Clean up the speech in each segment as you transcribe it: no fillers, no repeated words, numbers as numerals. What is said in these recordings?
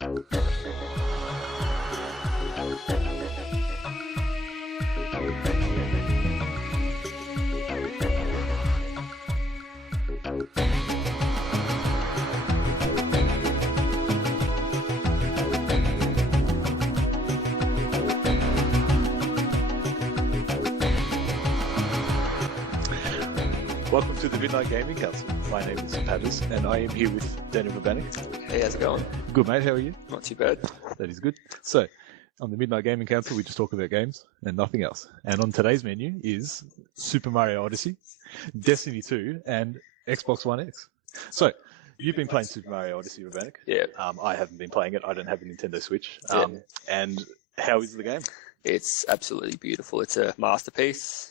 Welcome to the Midnight Gaming Council. My name is Patters, and I am here with Patters and Vrbanac. Hey, how's it going? Good, mate. How are you? Not too bad. That is good. So, on the Midnight Gaming Council, we just talk about games and nothing else. And on today's menu is Super Mario Odyssey, Destiny 2, and Xbox One X. So, you've been playing Super Mario Odyssey, Vrbanac. Yeah. I haven't been playing it. I don't have a Nintendo Switch. Yeah. And how is the game? It's absolutely beautiful. It's a masterpiece.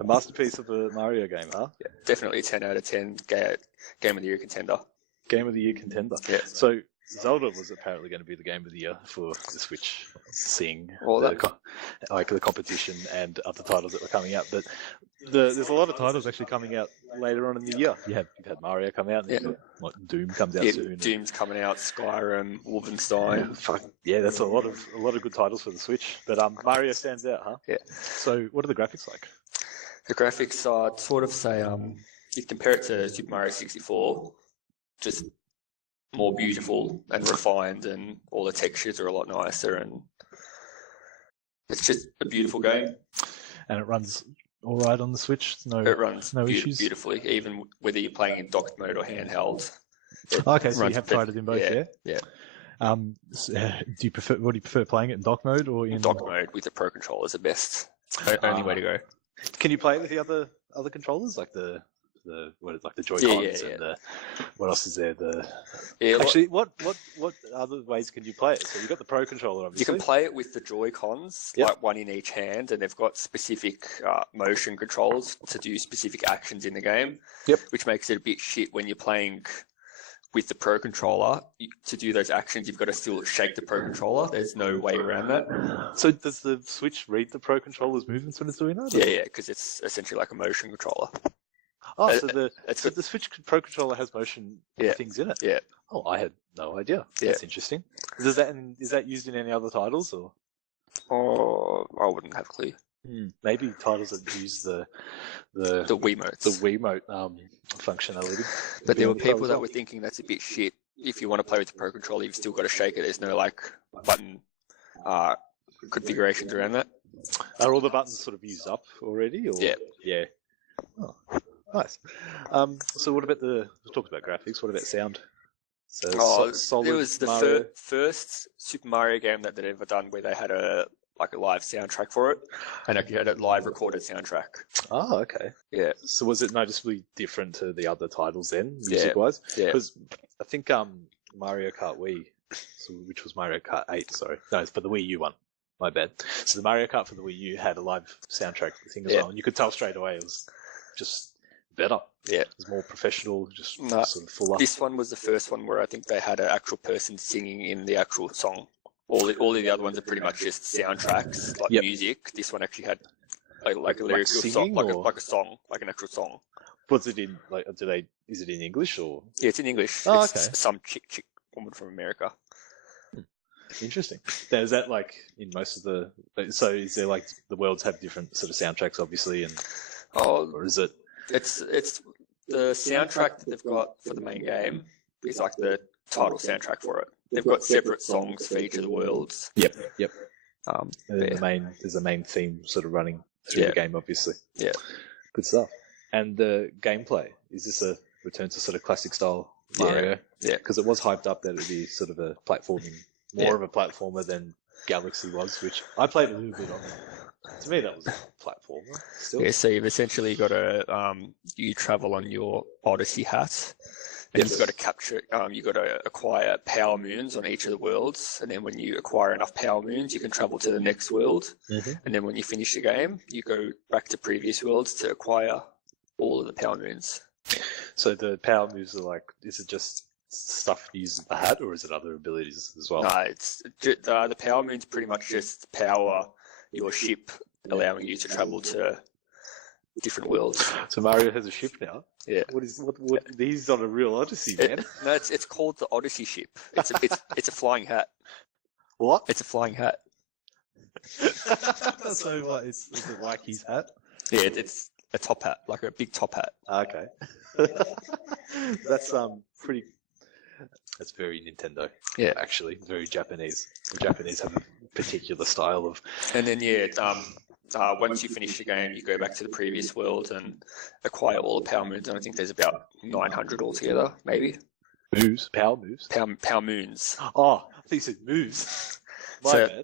A masterpiece of a Mario game, huh? Yeah, definitely a 10 out of 10 Game of the Year contender. Game of the Year contender. Yeah. So Zelda was apparently going to be the Game of the Year for the Switch, seeing the competition and other titles that were coming out. But there's a lot of titles actually coming out later on in the year. You've had Mario come out, and Doom comes out soon. Doom's coming out, Skyrim, Wolfenstein. Yeah, that's a lot of good titles for the Switch. But Mario stands out, huh? Yeah. So what are the graphics like? The graphics are sort of you compare it to Super Mario 64, just more beautiful and refined, and all the textures are a lot nicer, and it's just a beautiful game. And it runs all right on the Switch? It runs issues? beautifully, even whether you're playing in docked mode or handheld. Okay, so you have tried it in both, yeah? Yeah. What do you prefer playing it in dock mode or in dock mode with the Pro Controller is the best. Only way to go. Can you play it with the other controllers, like the Joy-Cons and what else is there? What other ways can you play it? So you've got the Pro Controller, obviously. You can play it with the Joy-Cons, like one in each hand, and they've got specific motion controls to do specific actions in the game. Yep. Which makes it a bit shit when you're playing with the Pro Controller. To do those actions, you've got to still shake the Pro Controller. There's no way around that. So does the Switch read the Pro Controller's movements when it's doing that? Yeah, because it's essentially like a motion controller. Oh, so the Switch Pro Controller has motion things in it? Yeah. Oh, I had no idea. That's interesting. Is that used in any other titles, or? Oh, I wouldn't have a clue. Maybe titles that use the Wiimotes. The Wiimote functionality. But there were people that were thinking that's a bit shit. If you want to play with the Pro Controller, you've still got to shake it. There's no button configurations around that. Are all the buttons sort of used up already? Or? Yeah. Oh, nice. So what about we'll talk about graphics. What about sound? So solid it was the first Super Mario game that they'd ever done where they had a live soundtrack for it, and you had a live recorded soundtrack. Oh, okay. Yeah. So was it noticeably different to the other titles then, music-wise? Yeah. Because I think Mario Kart Wii, which was Mario Kart 8, sorry. No, it's for the Wii U one. My bad. So the Mario Kart for the Wii U had a live soundtrack thing as well, and you could tell straight away it was just better. Yeah. It was more professional, sort of full up. This one was the first one where I think they had an actual person singing in the actual song. All of the other ones are pretty much just soundtracks, music. This one actually had like a lyrical song, like a song, like an actual song. Was it in is it in English or? Yeah, it's in English. Oh, it's some chick woman from America. Interesting. Now, is that like in most of so is there like the worlds have different sort of soundtracks, obviously, or is it? It's the soundtrack that they've got for the main game is like the title soundtrack for it. They've got separate songs for each of the worlds. Yep. There's a main theme sort of running through the game, obviously. Yeah. Good stuff. And the gameplay, is this a return to sort of classic style Mario? Yeah. Because it was hyped up that it would be sort of a platforming, more of a platformer than Galaxy was, which I played a little bit on. To me, that was a platformer still. Yeah, so you've essentially got to you travel on your Odyssey hat. And you've got to you've got to acquire power moons on each of the worlds. And then when you acquire enough power moons, you can travel to the next world. Mm-hmm. And then when you finish the game, you go back to previous worlds to acquire all of the power moons. So the power moves are is it just stuff you use the hat, or is it other abilities as well? No, it's the power moons pretty much just power your ship, allowing you to travel to different worlds. So Mario has a ship now. Yeah. What? He's on a real Odyssey, man. No, it's called the Odyssey ship. It's a flying hat. What? It's a flying hat. So what? Is it like his hat? Yeah, it's a top hat, like a big top hat. Okay. That's pretty. That's very Nintendo. Yeah, actually, very Japanese. The Japanese have a particular style of. And then once you finish the game, you go back to the previous world and acquire all the power moons. And I think there's about 900 altogether, maybe. Power moves. Power moons. Oh, I think you said moves. My bad. I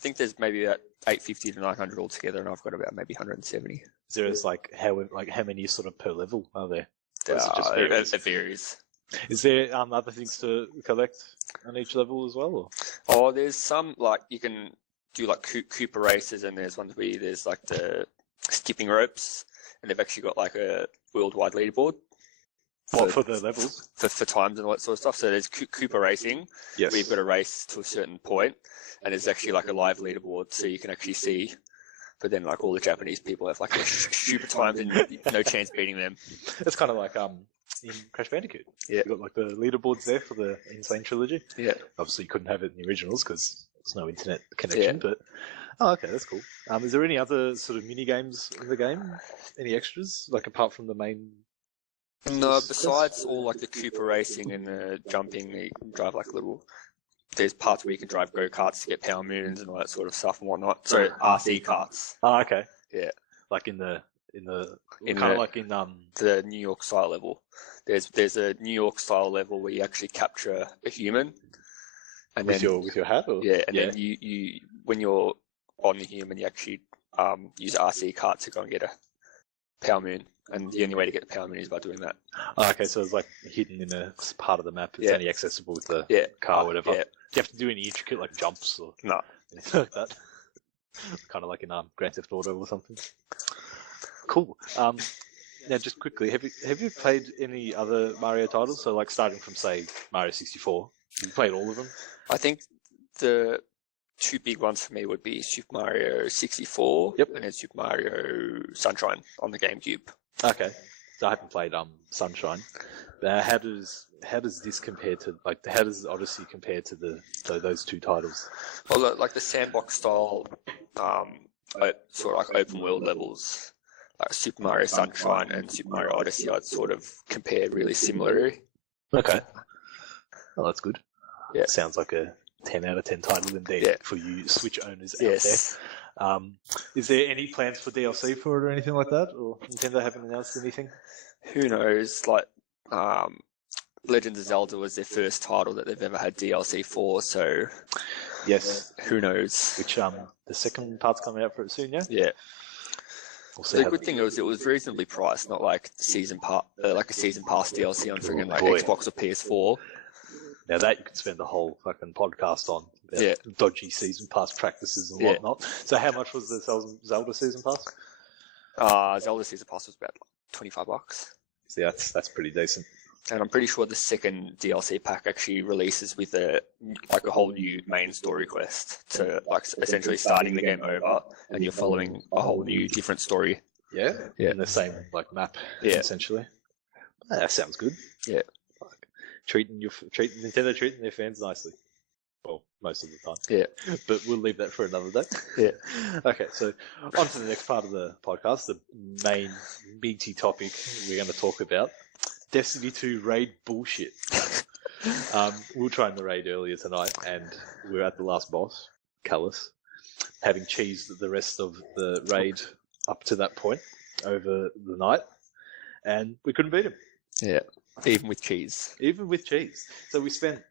think there's maybe about 850 to 900 altogether, and I've got about maybe 170. Is there how many sort of per level are there? It varies. Is there other things to collect on each level as well? Or? Oh, there's some like you can do like Cooper races, and there's ones where there's like the skipping ropes, and they've actually got like a worldwide leaderboard. For the levels? For times and all that sort of stuff. So there's Cooper racing, yes, where you've got to race to a certain point, and there's actually like a live leaderboard, so you can actually see. But then, like all the Japanese people have like stupid times and no chance beating them. It's kind of like in Crash Bandicoot. Yeah, you got like the leaderboards there for the Insane Trilogy. Yeah, obviously you couldn't have it in the originals because there's no internet connection. Yeah. But okay, that's cool. Is there any other sort of mini games in the game? Any extras like apart from the main? No, besides all like the Cooper racing and the jumping, you can drive like little. There's parts where you can drive go-karts to get power moons and all that sort of stuff and whatnot. So RC karts. Oh, okay. Yeah. Like in the the New York style level. There's a New York style level where you actually capture a human. And with your hat? Or? Yeah, and then you when you're on the human, you actually use an RC kart to go and get a power moon. And the only way to get the power moon is by doing that. Oh, okay, so it's like hidden in a part of the map. It's only accessible with the car or whatever. Yeah. Do you have to do any intricate like jumps or no anything like that? Kind of like in Grand Theft Auto or something. Cool. Now, just quickly, have you played any other Mario titles? So, like starting from say Mario 64, have you played all of them? I think the two big ones for me would be Super Mario 64 and then Super Mario Sunshine on the GameCube. Okay, so I haven't played Sunshine. How does this compare to how does Odyssey compare to those two titles? Well, like the sandbox style, sort of like open world levels, like Super Mario Sunshine and Super Mario Odyssey, I'd sort of compare really similarly. Okay, well that's good. Yeah, sounds like a 10 out of 10 title indeed for you Switch owners out there. Is there any plans for DLC for it or anything like that? Or Nintendo haven't announced anything? Who knows? Like, Legend of Zelda was their first title that they've ever had DLC for, so yes, who knows? Which the second part's coming out for it soon, yeah. Yeah. The good thing was it was reasonably priced, not like season pass, like a season pass DLC on freaking like Xbox or PS4. Now that you could spend the whole fucking podcast on dodgy season pass practices and whatnot. So how much was the Zelda season pass? Zelda season pass was about $25. See, that's pretty decent. And I'm pretty sure the second DLC pack actually releases with a whole new main story quest to like essentially starting the game over, and you're following a whole new different story. Yeah. In the same like map. Yeah. Essentially. That sounds good. Yeah. Nintendo treating their fans nicely. Well, most of the time. Yeah. But we'll leave that for another day. Yeah. Okay, so on to the next part of the podcast, the main meaty topic we're going to talk about. Destiny 2 raid bullshit. We were trying the raid earlier tonight, and we were at the last boss, Callus, having cheesed the rest of the raid up to that point over the night, and we couldn't beat him. Yeah. Even with cheese. So we spent,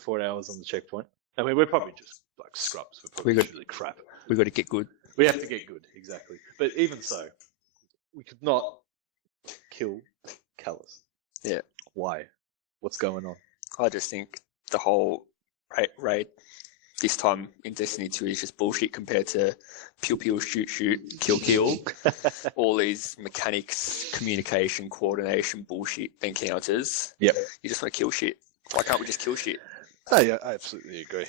4 hours on the checkpoint. I mean, we're probably just like scrubs. We're probably really crap. We got to get good. We have to get good, exactly. But even so, we could not kill Callus. Yeah. Why? What's going on? I just think the whole raid this time in Destiny 2 is just bullshit compared to pew, shoot, kill. All these mechanics, communication, coordination, bullshit encounters. Yep. You just want to kill shit. Why can't we just kill shit? Oh, yeah, I absolutely agree.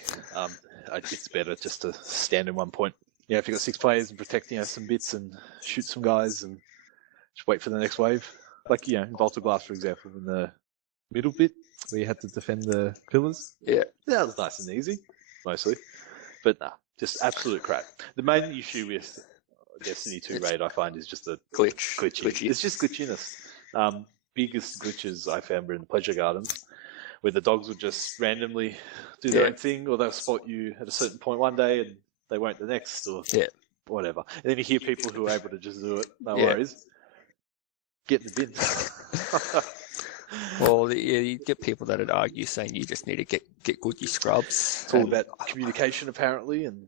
It's better just to stand in one point if you've got 6 players and protect some bits and shoot some guys and just wait for the next wave. Like, in Vault of Glass, for example, in the middle bit where you had to defend the pillars. Yeah. That was nice and easy, mostly. But nah, just absolute crap. The main issue with Destiny 2 raid, I find, is just the glitchy. It's just glitchiness. Biggest glitches I found were in the pleasure gardens, where the dogs would just randomly do their own thing, or they'll spot you at a certain point one day and they won't the next, or whatever. And then you hear people who are able to just do it, no worries. Get in the bin. Well, you get people that would argue saying you just need to get good, you scrubs. It's all about communication, apparently, and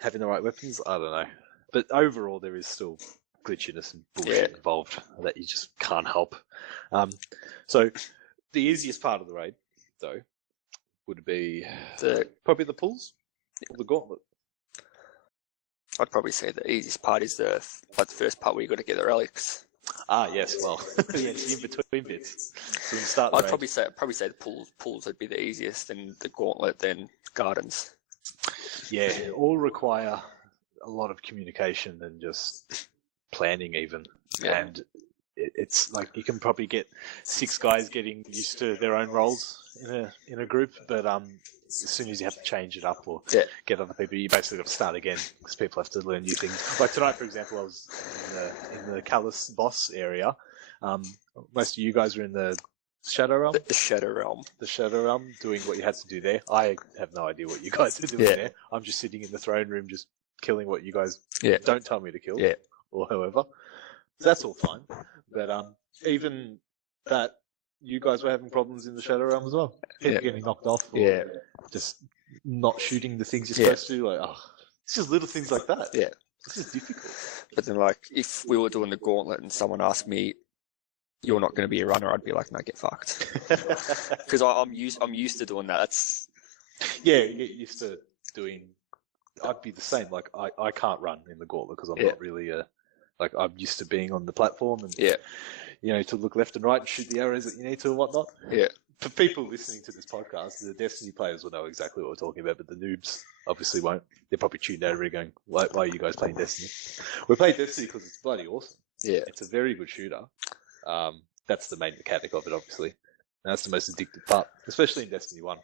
having the right weapons. I don't know. But overall, there is still glitchiness and bullshit involved that you just can't help. So the easiest part of the raid, though, would be probably the pulls or the gauntlet. I'd probably say the easiest part is the first part where you got to get the relics. Ah, yes. Well, the in-between bits. So when you start I'd probably say the pulls would be the easiest, then the gauntlet, then gardens. Yeah, all require a lot of communication and just planning, even. Yeah. And it's like you can probably get 6 guys getting used to their own roles in a group, but as soon as you have to change it up or get other people, you basically got to start again because people have to learn new things. Like tonight, for example, I was in the Callus boss area. Most of you guys were in the Shadow Realm. The Shadow Realm. The Shadow Realm, doing what you had to do there. I have no idea what you guys are doing there. I'm just sitting in the throne room, just killing what you guys don't tell me to kill, or however. So that's all fine. But even that, you guys were having problems in the Shadow Realm as well. People getting knocked off, or just not shooting the things you're supposed to. Like, it's just little things like that. Yeah, it's just difficult. But then, like, if we were doing the gauntlet and someone asked me, "You're not going to be a runner," I'd be like, "No, get fucked," because I'm used to doing that. You get used to doing. I'd be the same. Like, I can't run in the gauntlet because I'm not really like, I'm used to being on the platform and to look left and right and shoot the arrows that you need to and whatnot. Yeah. For people listening to this podcast, the Destiny players will know exactly what we're talking about, but the noobs obviously won't. They're probably tuned out already going, why are you guys playing Destiny? We play Destiny because it's bloody awesome. Yeah. It's a very good shooter. That's the main mechanic of it, obviously. And that's the most addictive part, especially in Destiny 1.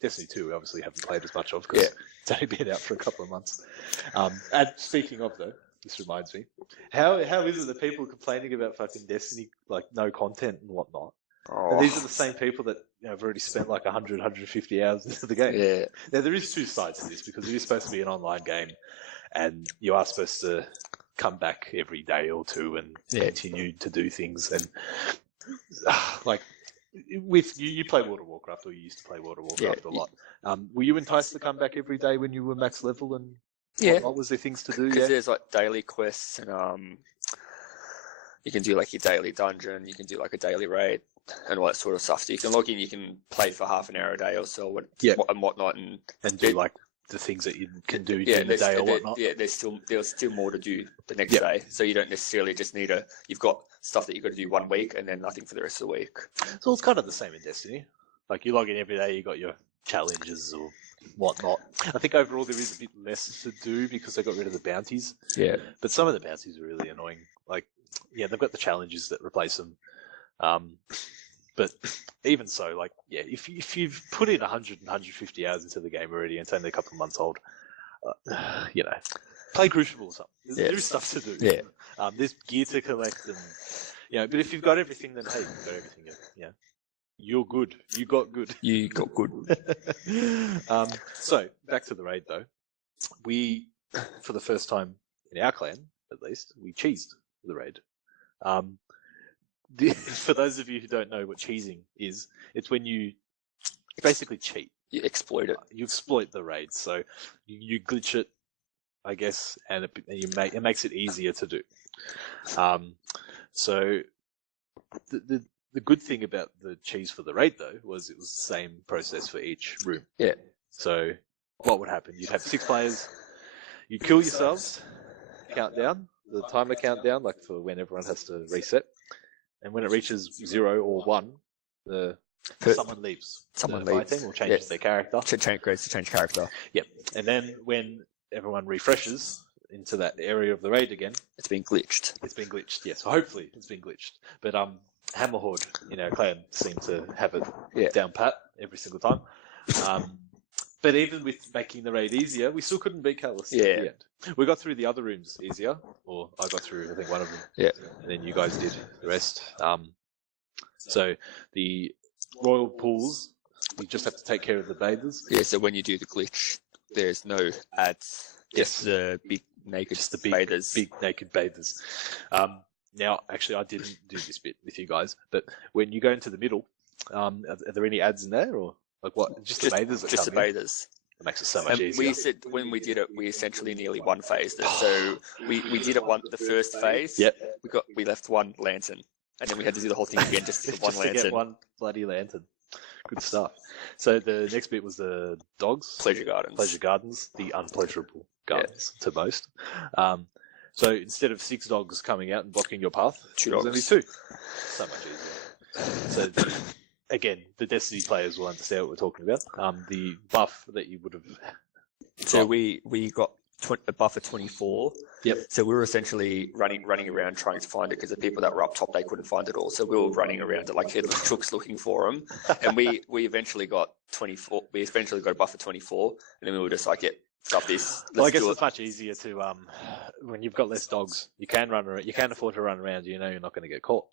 Destiny 2 we obviously haven't played as much of because it's only been out for a couple of months. And speaking of, though, this reminds me, how is it that people are complaining about fucking Destiny, like no content and whatnot? And these are the same people that have already spent like 100, 150 hours into the game. Yeah. Now, there is 2 sides to this because it is supposed to be an online game and you are supposed to come back every day or 2 and continue to do things. And like, with you play World of Warcraft, or you used to play World of Warcraft a lot. Were you enticed to come back every day when you were max level and what was there things to do? Because there's like daily quests and you can do like your daily dungeon, you can do like a daily raid and all that sort of stuff. So you can log in, you can play for half an hour a day or so and whatnot, and do like the things that you can do during the day or whatnot. Yeah, there's still more to do the next day. So you don't necessarily just need you've got stuff that you've got to do 1 week and then nothing for the rest of the week. So it's kind of the same in Destiny. Like, you log in every day, you got your challenges or whatnot. I think overall there is a bit less to do because they got rid of the bounties. Yeah. But some of the bounties are really annoying. Like, they've got the challenges that replace them. But even so, like, if you've put in 100 and 150 hours into the game already and it's only a couple of months old, play Crucible or something. There is stuff to do. Yeah. There's gear to collect and, but if you've got everything, then hey, you've got everything. You're good. You got good. You got good. So, back to the raid, though. We, for the first time in our clan, at least, we cheesed the raid. For those of you who don't know what cheesing is, it's when you basically cheat. You exploit it. You exploit the raid. So, you glitch it, I guess, and it makes it easier to do. So, the good thing about the cheese for the raid, though, was it was the same process for each room. Yeah. So what would happen? You'd have 6 players. You'd kill yourselves, countdown, the timer countdown, like for when everyone has to reset. And when it reaches 0 or 1, someone leaves. Someone leaves. leaves. Or changes their character. Change character. Yep. And then when everyone refreshes, into that area of the raid again. It's been glitched. It's been glitched, yes. Hopefully it's been glitched. But Hammerhorde in our clan seem to have it down pat every single time. But even with making the raid easier, we still couldn't beat Callus at the end. We got through the other rooms easier, or I got through, I think, one of them. Yeah. And then you guys did the rest. So the royal pools, you just have to take care of the bathers. Yeah, so when you do the glitch, there's no ads. Just the big naked bathers. Big naked bathers. Now, actually, I didn't do this bit with you guys, but when you go into the middle, are there any ads in there, or like what? Just the bathers? Just the bathers. It makes it so much easier. We said when we did it, we essentially nearly one-phased it. So we did it the first phase. Yep. We left one lantern, and then we had to do the whole thing again just to get one lantern. To get one bloody lantern. Good stuff. So the next bit was the dogs. Pleasure gardens, the unpleasurable gardens to most. So instead of 6 dogs coming out and blocking your path, 2 there was dogs. only 2. So much easier. So again, the Destiny players will understand what we're talking about. The buff that you would have. So we got a buff of 24. Yep. So we were essentially running around trying to find it because the people that were up top, they couldn't find it all. So we were running around like headless crooks looking for them. And we eventually got 24. We eventually got a buff of 24. And then we were just like, stuff this. Well, I guess it's much easier to, when you've got less dogs, you can run around, you can afford to run around, you know you're not going to get caught.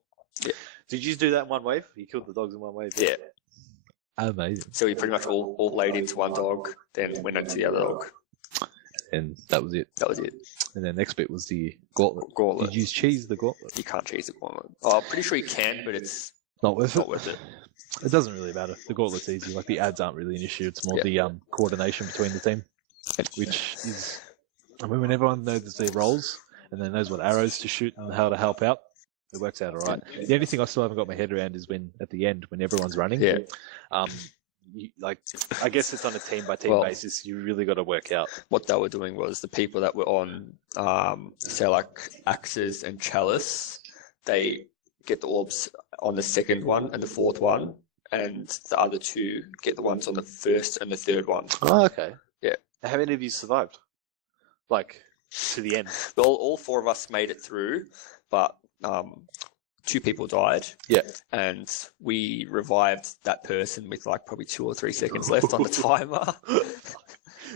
Yeah. Did you do that in one wave? You killed the dogs in one wave? Yeah. Amazing. So we pretty much all laid into one dog, then went into the other dog. And that was it. That was it. And then next bit was the gauntlet. Gauntlet. Did you cheese the gauntlet? You can't cheese the gauntlet. Oh, I'm pretty sure you can, but it's not worth it. It doesn't really matter. The gauntlet's easy. Like the ads aren't really an issue. It's more the coordination between the team, which is, I mean, when everyone knows their roles and then knows what arrows to shoot and how to help out, it works out all right. The only thing I still haven't got my head around is when at the end when everyone's running. Yeah. I guess it's on a team by team basis. You really got to work out. What they were doing was the people that were on, say like axes and chalice, they get the orbs on the second one and the fourth one, and the other 2 get the ones on the first and the third one. Oh, okay. Yeah. How many of you survived? Like to the end? Well, all 4 of us made it through, but 2 people died. Yeah. And we revived that person with like probably 2 or 3 seconds left on the timer.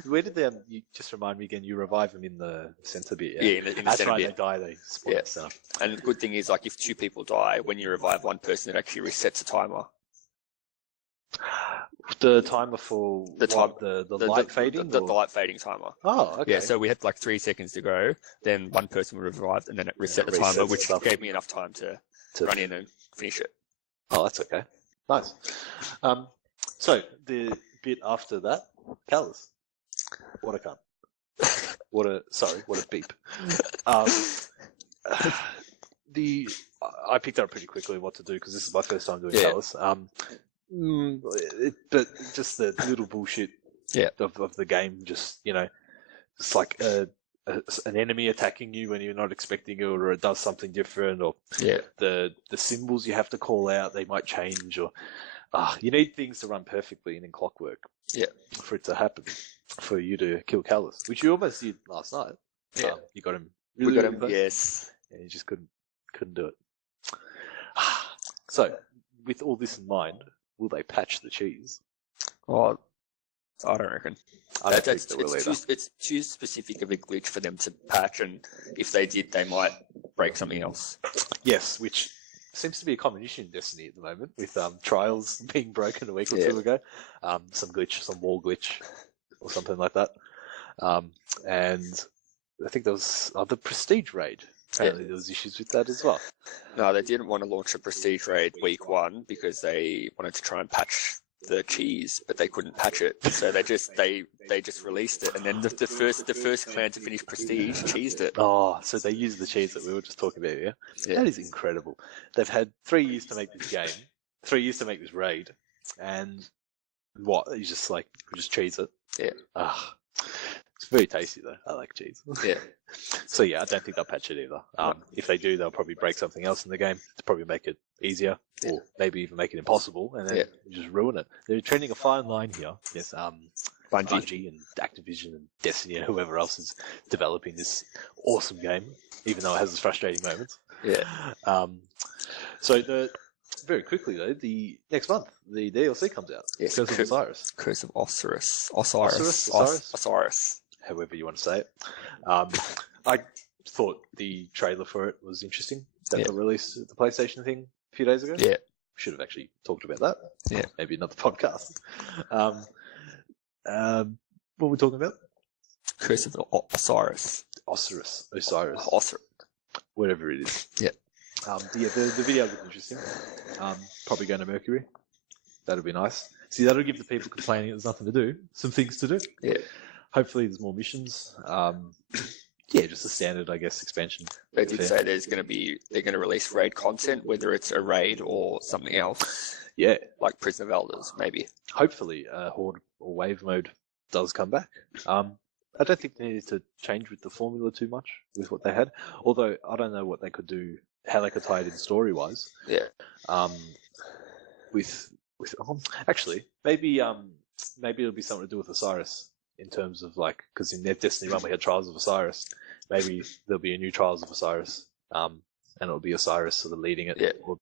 Where did they, you just remind me again, you revive them in the center bit, yeah? Yeah, in the That's center right, bit. they die, they spawn stuff. And the good thing is, like, if 2 people die, when you revive one person, it actually resets a timer. The timer for the light fading? The light fading timer. Oh, okay. Yeah, so we had like 3 seconds to go, then one person would revive, and then it reset the timer, which gave me enough time to run in and finish it. Oh, that's okay. Nice. So, the bit after that, Callus. What a cunt. What a beep. I picked up pretty quickly what to do because this is my first time doing Callus. But just the little bullshit of the game, just, it's like an enemy attacking you when you're not expecting it, or it does something different, or the symbols you have to call out, they might change, or you need things to run perfectly and in clockwork for it to happen, for you to kill Callus, which you almost did last night. You got him. We got him, yes. And you just couldn't do it. So, with all this in mind, will they patch the cheese? Oh, I don't reckon. It's too specific of a glitch for them to patch, and if they did, they might break something else. Yes, which seems to be a common issue in Destiny at the moment, with trials being broken a week or 2 ago. Some glitch, some wall glitch, or something like that. And I think there was the Prestige raid. Apparently there was issues with that as well. No, they didn't want to launch a Prestige raid week 1 because they wanted to try and patch the cheese, but they couldn't patch it, so they just released it, and then the first clan to finish Prestige cheesed it. Oh, so they used the cheese that we were just talking about, yeah? That is incredible. They've had 3 years to make this game, 3 years to make this raid, and what? You just cheese it. Yeah. It's very tasty though. I like cheese. Yeah. So I don't think they'll patch it either. If they do, they'll probably break something else in the game to probably make it easier, or maybe even make it impossible, and then just ruin it. They're treading a fine line here. Yes. Bungie and Activision and Destiny and whoever else is developing this awesome game, even though it has its frustrating moments. Yeah. Very quickly though, the next month the DLC comes out. Yes, Curse of Osiris. Curse of Osiris. However you want to say it. I thought the trailer for it was interesting. That got released at the PlayStation thing a few days ago. Yeah. Should have actually talked about that. Yeah. Maybe another podcast. What were we talking about? Curse of Osiris. Osiris. Whatever it is. Yeah. The video looked interesting. Probably going to Mercury. That'll be nice. See, that'll give the people complaining there's nothing to do some things to do. Yeah. Hopefully there's more missions. Just a standard, I guess, expansion. They did say they're going to release raid content, whether it's a raid or something else. Yeah. Like Prison of Elders, maybe. Hopefully Horde or Wave mode does come back. I don't think they need to change with the formula too much with what they had. Although I don't know what they could do, how they could tie it in story-wise. Yeah. Actually, maybe it'll be something to do with Osiris in terms of because in their Destiny 1 we had Trials of Osiris. Maybe there'll be a new Trials of Osiris, and it'll be Osiris sort of leading it or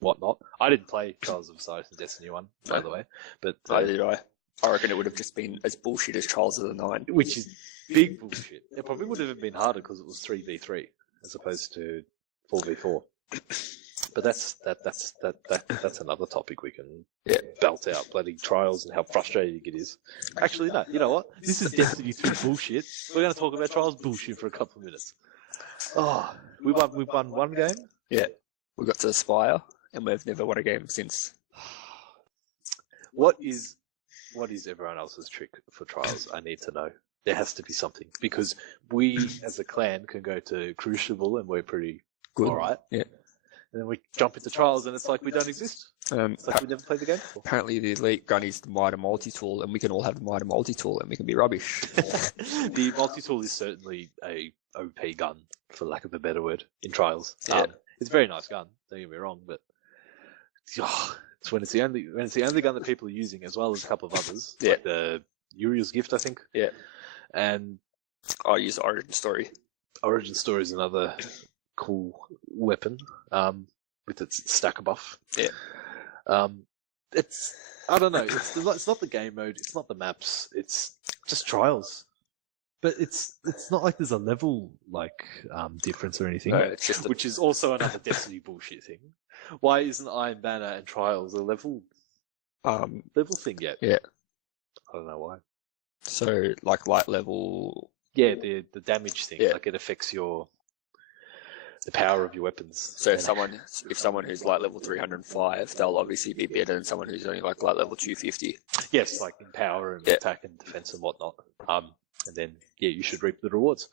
whatnot. I didn't play Trials of Osiris in Destiny 1, by the way, but neither did I. I reckon it would have just been as bullshit as Trials of the Nine, which is big bullshit. It probably would have been harder because it was 3v3 as opposed to 4v4. But that's another topic we can belt out. Bloody Trials and how frustrating it is. Actually, no. You know what? This is Destiny 2 bullshit. We're going to talk about Trials bullshit for a couple of minutes. Oh, we've won one game. Yeah, we got to Aspire, and we've never won a game since. What is everyone else's trick for Trials? I need to know. There has to be something because we, as a clan, can go to Crucible and we're pretty good. All right. Yeah. And then we jump into Trials and it's like we don't exist. It's like we never played the game before. Apparently the elite gun is the Mitre multi-tool and we can all have the Mitre multi-tool and we can be rubbish. The multi-tool is certainly a OP gun, for lack of a better word, in Trials. Yeah. It's a very nice gun, don't get me wrong, but it's when it's the only gun that people are using, as well as a couple of others. Yeah. Like the Uriel's Gift, I think. Yeah. And I use Origin Story. Origin Story is another cool weapon with its stacker buff. Yeah. It's I don't know. It's not the game mode. It's not the maps. It's just Trials. But it's not like there's a level difference or anything. No, it's just which is also another Destiny bullshit thing. Why isn't Iron Banner and Trials a level thing yet? Yeah. I don't know why. So light level. Yeah, the damage thing. Yeah. It affects the power of your weapons. So if someone who's light level 305, they'll obviously be better than someone who's only light level 250. Yes, in power and attack and defense and whatnot. And then you should reap the rewards.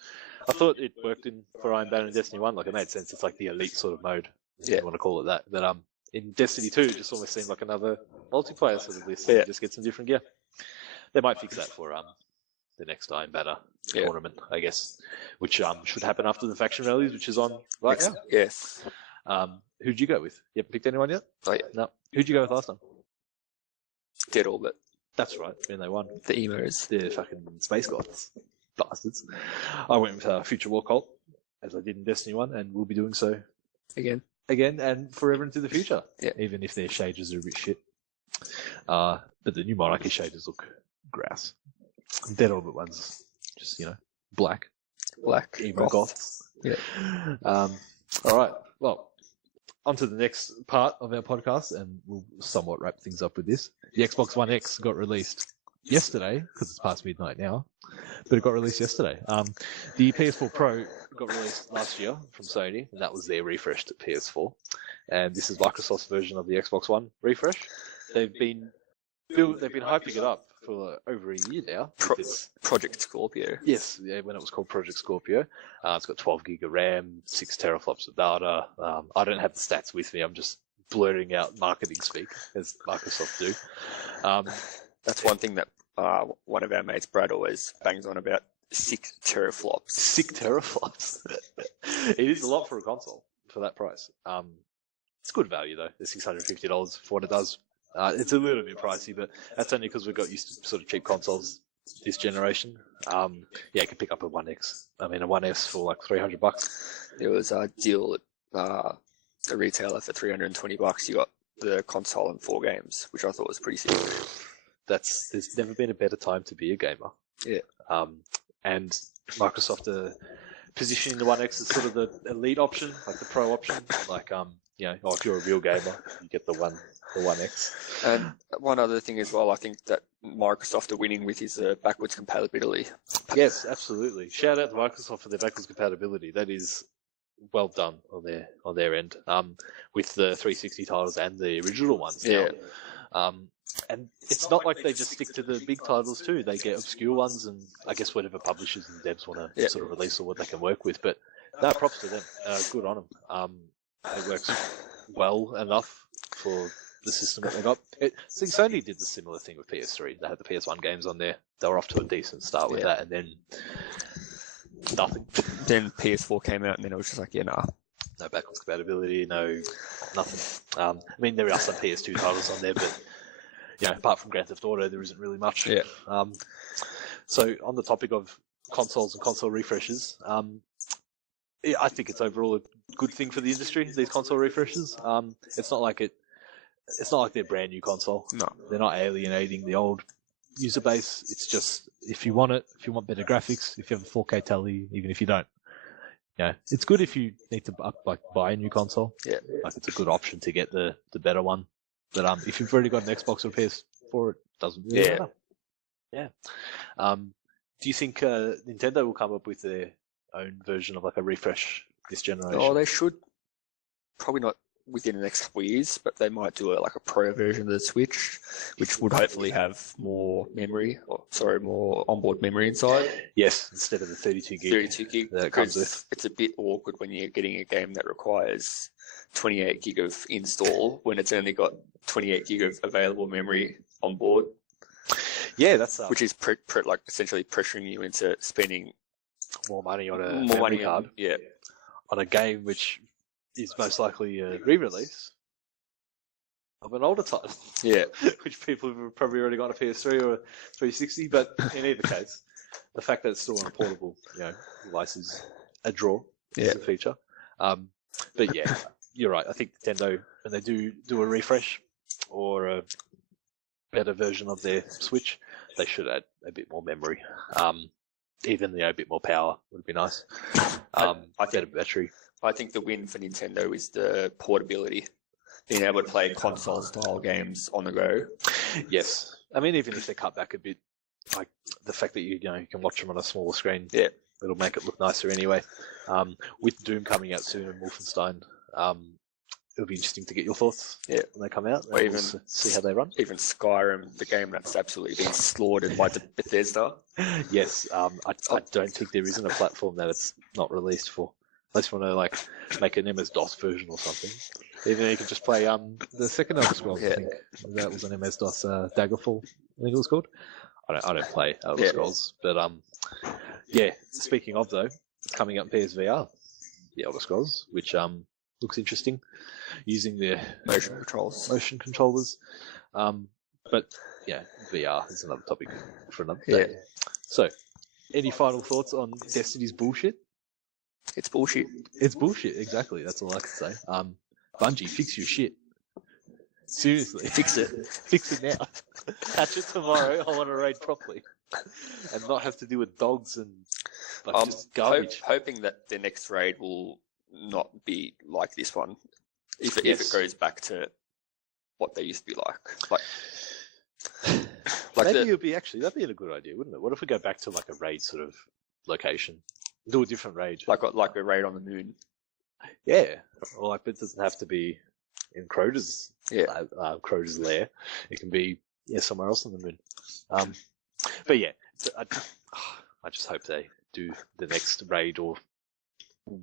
I thought it worked for Iron Banner and Destiny 1. It made sense. It's like the elite sort of mode. If you want to call it that. But in Destiny 2, it just almost seemed like another multiplayer sort of list. You just get some different gear. They might fix that for the next Iron Banner tournament, I guess, which should happen after the faction rallies, which is on right now. Yes. Who'd you go with? You haven't picked anyone yet? Oh, yeah. No. Who'd you go with last time? Dead Orbit. That's right. And they won. The emos. The fucking space gods. Bastards. I went with Future War Cult, as I did in Destiny 1, and will be doing so again and forever into the future. Yeah. Even if their shaders are a bit shit. But the new Monarchy shaders look grass. Dead Orbit ones, just, black. Emo goths. Yeah. Alright, well, on to the next part of our podcast, and we'll somewhat wrap things up with this. The Xbox One X got released yesterday, because it's past midnight now, but it got released yesterday. The PS4 Pro got released last year from Sony, and that was their refreshed PS4. And this is Microsoft's version of the Xbox One refresh. They've been hyping it up for over a year now. Project Scorpio. Yes, when it was called Project Scorpio. It's got 12 gig of RAM, 6 teraflops of data. I don't have the stats with me. I'm just blurting out marketing speak, as Microsoft do. That's one thing that one of our mates, Brad, always bangs on about. 6 teraflops. 6 teraflops. It is a lot for a console for that price. It's good value though. The $650 for what it does. It's a little bit pricey, but that's only because we got used to sort of cheap consoles this generation. You can pick up a 1X. I mean, a 1S for like $300. There was a deal at a retailer for $320. You got the console and 4 games, which I thought was pretty sick. There's never been a better time to be a gamer. Yeah. And Microsoft are positioning the 1X as sort of the elite option, like the pro option. Like, if you're a real gamer, you get the 1X. And one other thing as well, I think that Microsoft are winning with is backwards compatibility. Yes, absolutely. Shout out to Microsoft for their backwards compatibility. That is well done on their end. With the 360 titles and the original ones. Yeah. And it's not like they just stick to the big titles too. They get obscure ones, and I guess whatever publishers and devs want to sort of release or what they can work with. But no, props to them. Good on them. It works well enough for the system that they got. Sony did the similar thing with PS3. They had the PS1 games on there. They were off to a decent start with that, and then nothing. Then PS4 came out, and then it was just like, nah. No backwards compatibility, no nothing. I mean, there are some PS2 titles on there, but apart from Grand Theft Auto, there isn't really much. Yeah. So on the topic of consoles and console refreshes, I think it's overall a good thing for the industry. These console refreshes. It's not like they're brand new console. No, they're not alienating the old user base. It's just if you want better graphics, if you have a 4K telly, even if you don't. It's good if you need to buy a new console. Yeah, like it's a good option to get the better one. But if you've already got an Xbox or a PS4, it doesn't really matter. Yeah. Do you think Nintendo will come up with their own version of like a refresh this generation? Oh, they should. Probably not within the next couple of years, but they might do a pro version of the Switch, which would hopefully have more onboard memory inside. Yes, instead of the 32 gig. 32 gig that it comes with. It's a bit awkward when you're getting a game that requires 28 gig of install when it's only got 28 gig of available memory on board. Yeah, that's which is essentially pressuring you into spending more money on a memory card. On a game which is most likely a re-release of an older title. Yeah. Which people have probably already got a PS3 or a 360, but in either case, the fact that it's still on a portable, device is a draw. It's a feature. But yeah, you're right. I think Nintendo, when they do a refresh or a better version of their Switch, they should add a bit more memory. Even a bit more power would be nice. Better battery. I think the win for Nintendo is the portability, being able to play console-style games on the go. Yes, I mean even if they cut back a bit, like the fact that you can watch them on a smaller screen, it'll make it look nicer anyway. With Doom coming out soon and Wolfenstein, it'll be interesting to get your thoughts when they come out. Or even see how they run. Even Skyrim, the game that's absolutely been slaughtered by Bethesda. Yes, I don't think there isn't a platform that it's not released for. Unless you want to make an MS-DOS version or something. Even you can just play the second Elder Scrolls. I think that was an MS-DOS Daggerfall. I think it was called. I don't play Elder Scrolls, but Speaking of though, it's coming up PSVR, the Elder Scrolls, which looks interesting, using the motion controllers. But VR is another topic for another day. So, any final thoughts on Destiny's bullshit? It's bullshit. It's bullshit, exactly. That's all I can say. Bungie, fix your shit. Seriously. Fix it. Fix it now. Catch it tomorrow. I want to raid properly. And not have to deal with dogs and just garbage. Hoping that the next raid will not be like this one. If it goes back to what they used to be like. Maybe that'd be a good idea, wouldn't it? What if we go back to like a raid sort of location? Do a different raid. Like a raid on the moon. Yeah. Or it doesn't have to be in Crota's Crota's lair. It can be somewhere else on the moon. But I just hope they do the next raid or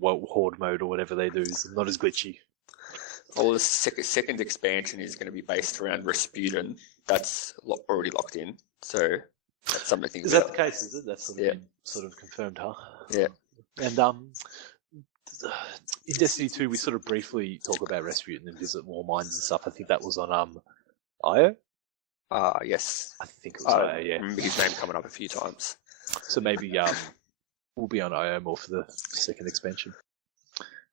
horde mode or whatever they do is not as glitchy. Well, the second expansion is going to be based around Rasputin. That's already locked in. So that's something to think about. Is that the case, is it? That's sort of confirmed, huh? Yeah. And in Destiny 2, we sort of briefly talk about Rasputin and visit war mines and stuff. I think that was on IO? Yes. I think it was IO, yeah. I remember his name coming up a few times. So maybe we'll be on IO more for the second expansion.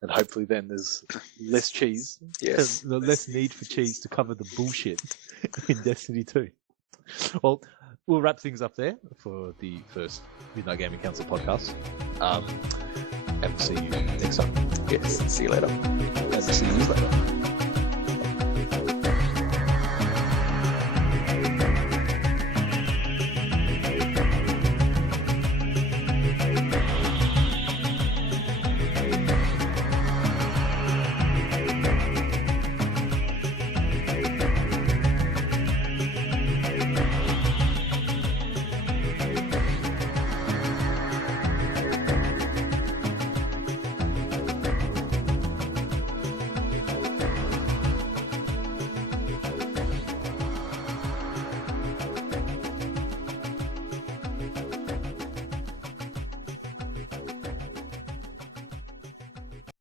And hopefully then there's less cheese. Yes. The less need for cheese to cover the bullshit in Destiny 2. Well, we'll wrap things up there for the first Midnight Gaming Council podcast. And we'll see you next time. Yes. See you later. And see you later.